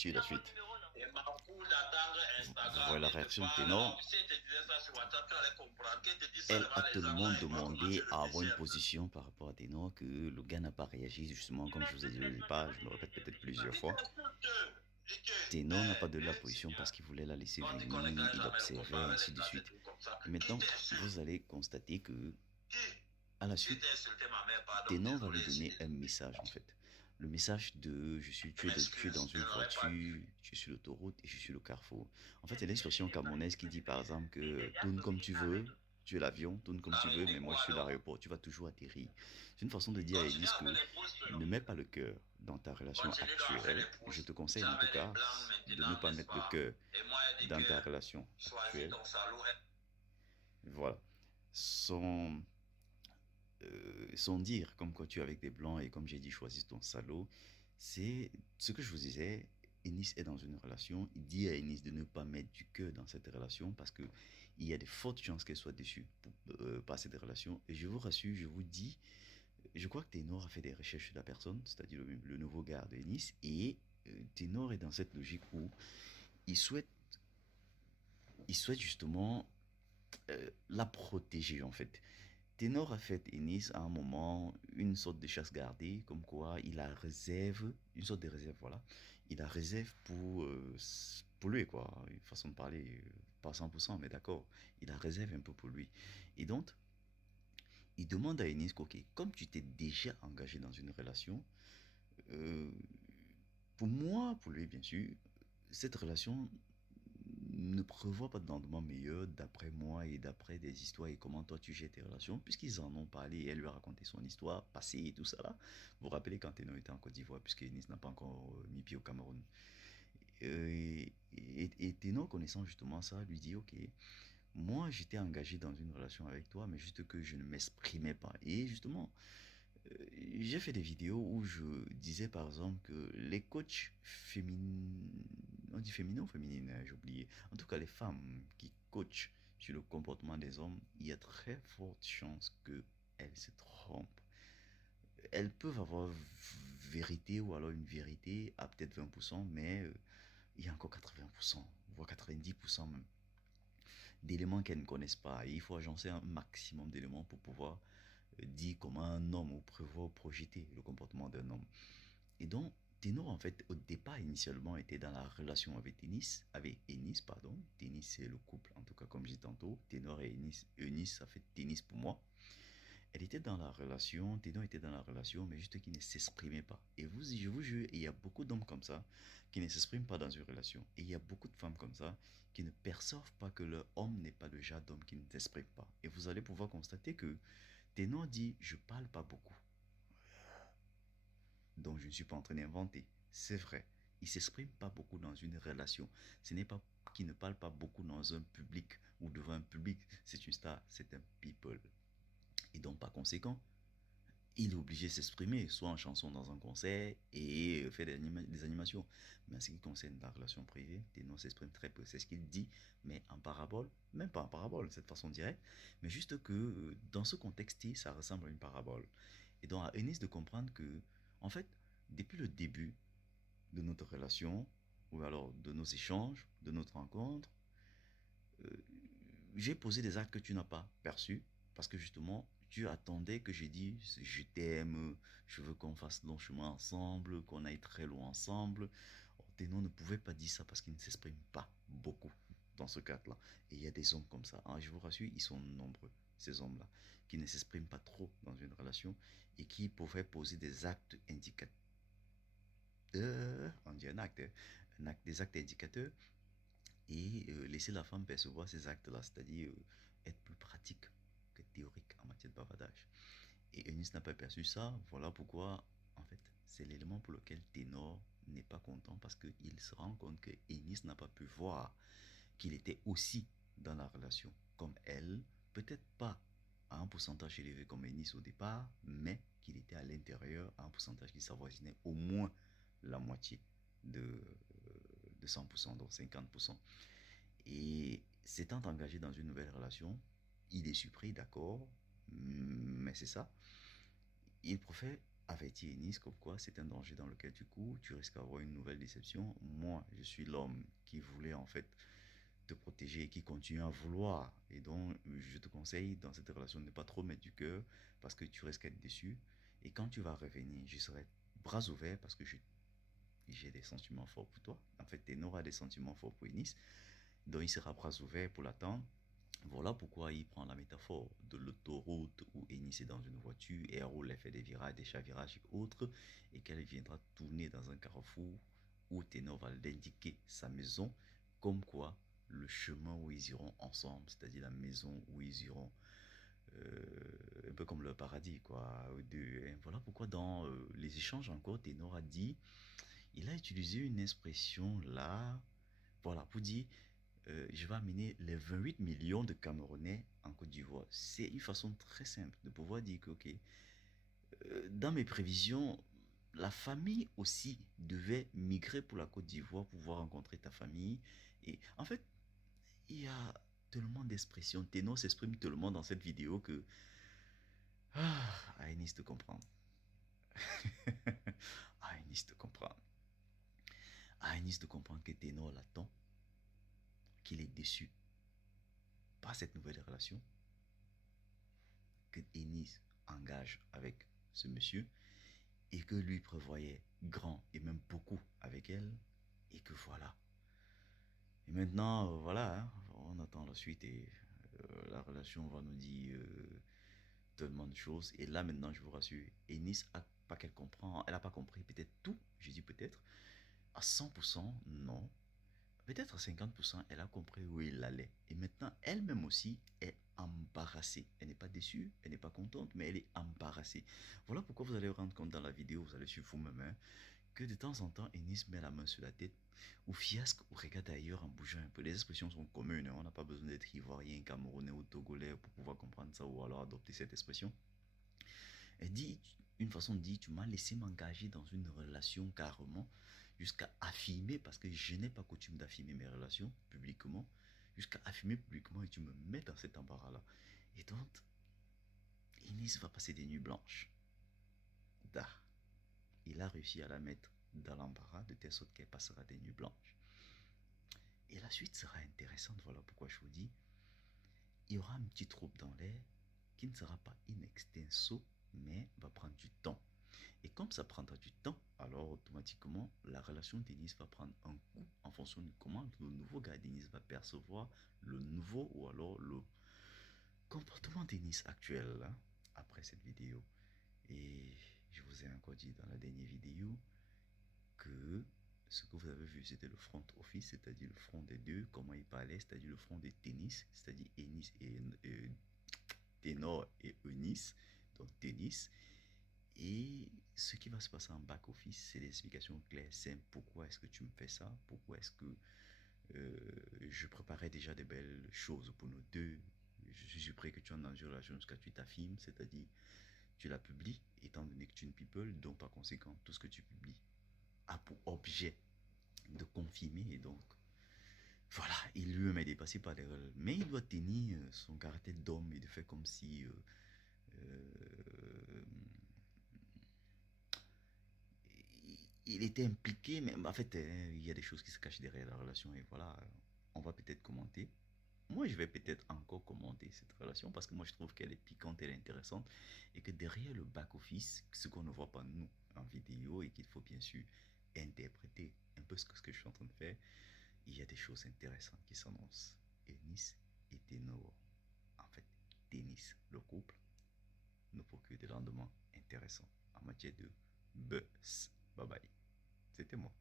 suit la suite. Voilà la réaction de Ténor. Elle a tellement demandé à avoir une position par rapport à Ténor que le gars n'a pas réagi, justement, comme je vous ai dit au départ, je me répète peut-être plusieurs fois. Ténor n'a pas donné la position parce qu'il voulait la laisser venir, il observait, ainsi de suite. Et maintenant, vous allez constater que, à la suite, Ténor va lui donner un message, en fait. Le message de tu es dans une voiture, tu es sur l'autoroute et je suis sur le carrefour. En fait, c'est l'expression camerounaise qui dit par exemple que tourne comme tu veux, tu es l'avion, tourne comme tu veux, mais moi je suis l'aéroport, tu vas toujours atterrir. C'est une façon de dire à Elise que ne mets pas le cœur dans ta relation actuelle. Je te conseille en tout cas de ne pas mettre le cœur dans ta relation actuelle. Voilà. Son, Son dire, comme quoi tu es avec des blancs et comme j'ai dit, choisis ton salaud, c'est ce que je vous disais. Ennis est dans une relation, il dit à Ennis de ne pas mettre du cœur dans cette relation parce que il y a de fortes chances qu'elle soit déçue par cette relation. Et je vous rassure, je vous dis, je crois que Ténor a fait des recherches sur la personne, c'est-à-dire le nouveau gars de Ennis, et Ténor est dans cette logique où il souhaite, il souhaite justement la protéger en fait. Ténor a fait Ennis à un moment une sorte de chasse gardée, comme quoi il a réserve, une sorte de réserve, voilà. Il a réserve pour lui, quoi. Une façon de parler, pas 100%, mais d'accord. Il a réserve un peu pour lui. Et donc, il demande à Ennis, ok, comme tu t'es déjà engagé dans une relation, euh, pour moi, pour lui, bien sûr, cette relation ne prévoit pas de lendemain meilleur d'après moi et d'après des histoires et comment toi tu gères tes relations, puisqu'ils en ont parlé et elle lui a raconté son histoire passée et tout ça là. Vous vous rappelez quand Ténor était en Côte d'Ivoire, puisque Nice n'a pas encore mis pied au Cameroun. Et Ténor, connaissant justement ça, lui dit, ok, moi j'étais engagé dans une relation avec toi, mais juste que je ne m'exprimais pas. Et justement, j'ai fait des vidéos où je disais par exemple que les coachs féminines, on dit féminin ou féminine, j'ai oublié. En tout cas, les femmes qui coachent sur le comportement des hommes, il y a très forte chance qu'elles se trompent. Elles peuvent avoir vérité ou alors une vérité à peut-être 20%, mais il y a encore 80%, voire 90% même, d'éléments qu'elles ne connaissent pas. Et il faut agencer un maximum d'éléments pour pouvoir dire comment un homme ou prévoit ou projeter le comportement d'un homme. Et donc, Ténor, en fait, au départ, initialement, était dans la relation avec Ennis, pardon. Tennis, c'est le couple, en tout cas, comme je disais tantôt. Ténor et Ennis, ça fait tennis pour moi. Elle était dans la relation, Ténor était dans la relation, mais juste qui ne s'exprimait pas. Et je vous jure, il y a beaucoup d'hommes comme ça qui ne s'expriment pas dans une relation. Et il y a beaucoup de femmes comme ça qui ne perçoivent pas que leur homme n'est pas le genre d'homme qui ne s'exprime pas. Et vous allez pouvoir constater que Ténor dit, je parle pas beaucoup. Donc je ne suis pas en train d'inventer. C'est vrai. Il s'exprime pas beaucoup dans une relation. Ce n'est pas qu'il ne parle pas beaucoup dans un public ou devant un public. C'est une star, c'est un people. Et donc par conséquent, il est obligé de s'exprimer, soit en chanson dans un concert et faire des animations. Mais en ce qui concerne la relation privée, Ténor s'exprime très peu. C'est ce qu'il dit, mais en parabole, même pas en parabole, cette façon directe, mais juste que dans ce contexte, ça ressemble à une parabole. Et donc à Eunice de comprendre que, en fait, depuis le début de notre relation, ou alors de nos échanges, de notre rencontre, euh, j'ai posé des actes que tu n'as pas perçus parce que justement, tu attendais que j'ai dit je t'aime, je veux qu'on fasse long chemin ensemble, qu'on aille très loin ensemble. Ténor ne pouvait pas dire ça parce qu'il ne s'exprime pas beaucoup dans ce cadre-là. Et il y a des hommes comme ça. Hein, je vous rassure, ils sont nombreux, ces hommes-là, qui ne s'expriment pas trop dans une relation et qui pourraient poser des actes indicateurs. On dit des actes indicateurs et laisser la femme percevoir ces actes-là, c'est-à-dire être plus pratique que théorique en matière de bavardage. Et Eunice n'a pas perçu ça, voilà pourquoi, en fait, c'est l'élément pour lequel Ténor n'est pas content, parce qu'il se rend compte que Eunice n'a pas pu voir qu'il était aussi dans la relation, comme elle, peut-être pas à un pourcentage élevé comme Eunice au départ, mais qu'il était à l'intérieur à un pourcentage qui s'avoisinait au moins la moitié de, de 100%, donc 50%. Et s'étant engagé dans une nouvelle relation, il est surpris, d'accord, mais c'est ça. Il préfère averti Ennis comme quoi c'est un danger dans lequel tu cours, tu risques d'avoir une nouvelle déception. Moi, je suis l'homme qui voulait en fait te protéger et qui continue à vouloir. Et donc, je te conseille dans cette relation de ne pas trop mettre du cœur parce que tu risques d'être déçu. Et quand tu vas revenir, je serai bras ouverts parce que j'ai des sentiments forts pour toi. En fait, Ténor a des sentiments forts pour Ennis. Donc, il sera bras ouverts pour l'attendre. Voilà pourquoi il prend la métaphore de l'autoroute où Ennis est dans une voiture et roule, elle fait des virages, des chavirages et autres, et qu'elle viendra tourner dans un carrefour où Ténor va l'indiquer sa maison, comme quoi le chemin où ils iront ensemble, c'est-à-dire la maison où ils iront, un peu comme le paradis, quoi. Voilà pourquoi dans les échanges encore, Ténor a dit, il a utilisé une expression là, voilà, pour dire je vais amener les 28 millions de Camerounais en Côte d'Ivoire. C'est une façon très simple de pouvoir dire que, ok, dans mes prévisions, la famille aussi devait migrer pour la Côte d'Ivoire pour pouvoir rencontrer ta famille. Et en fait, il y a tellement d'expressions. Ténor s'exprime tellement dans cette vidéo que, Aïnis te comprendre. Aïnis te comprendre. Aïnis te comprendre que Ténor l'attend, qu'il est déçu par cette nouvelle relation, que Ennis engage avec ce monsieur et que lui prévoyait grand et même beaucoup avec elle et que voilà. Et maintenant, voilà, hein, on attend la suite et la relation va nous dire tellement de choses. Et là maintenant, je vous rassure, Ennis a pas qu'elle comprend, elle a pas compris peut-être tout, je dis peut-être, à 100%, non. Peut-être à 50%, elle a compris où il allait. Et maintenant, elle-même aussi est embarrassée. Elle n'est pas déçue, elle n'est pas contente, mais elle est embarrassée. Voilà pourquoi vous allez vous rendre compte dans la vidéo, vous allez suivre vous-même, hein, que de temps en temps, Ennis met la main sur la tête, ou fiasque, ou regarde ailleurs en bougeant un peu. Les expressions sont communes, hein. On n'a pas besoin d'être ivoirien, camerounais ou togolais pour pouvoir comprendre ça ou alors adopter cette expression. Elle dit, une façon de dire, tu m'as laissé m'engager dans une relation carrément, jusqu'à affirmer, parce que je n'ai pas coutume d'affirmer mes relations publiquement, jusqu'à affirmer publiquement et tu me mets dans cet embarras-là. Et donc, Inès va passer des nuits blanches. Da. Il a réussi à la mettre dans l'embarras de telle sorte qu'elle passera des nuits blanches. Et la suite sera intéressante, voilà pourquoi je vous dis, il y aura un petit trouble dans l'air qui ne sera pas in extenso, mais va prendre du temps. Et comme ça prendra du temps, alors automatiquement, la relation Denis va prendre un coup en fonction de comment le nouveau gars Denis va percevoir le nouveau ou alors le comportement Denis actuel, hein, après cette vidéo. Et je vous ai encore dit dans la dernière vidéo que ce que vous avez vu, c'était le front office, c'est-à-dire le front des deux, comment ils parlaient, c'est-à-dire le front des tennis, c'est-à-dire Ennis et Ténor et Eunice, donc tennis. Et ce qui va se passer en back-office, c'est des explications claires, simples. Pourquoi est-ce que tu me fais ça? Pourquoi est-ce que je préparais déjà des belles choses pour nous deux? Je suis prêt que tu entres dans une relation jusqu'à tu t'affirmes, c'est-à-dire tu la publies, étant donné que tu es une people, donc par conséquent, tout ce que tu publies a pour objet de confirmer. Et donc, voilà, il lui-même est dépassé par les règles. Mais il doit tenir son caractère d'homme et de faire comme si euh, il était impliqué, mais en fait, il y a des choses qui se cachent derrière la relation et voilà, on va peut-être commenter. Moi, je vais peut-être encore commenter cette relation parce que moi, je trouve qu'elle est piquante, elle est intéressante et que derrière le back-office, ce qu'on ne voit pas nous en vidéo et qu'il faut bien sûr interpréter un peu ce que je suis en train de faire, il y a des choses intéressantes qui s'annoncent. Eunice et Ténor, en fait, Denis, le couple, nous procure des lendemains intéressants en matière de buzz. Bye bye. C'était moi.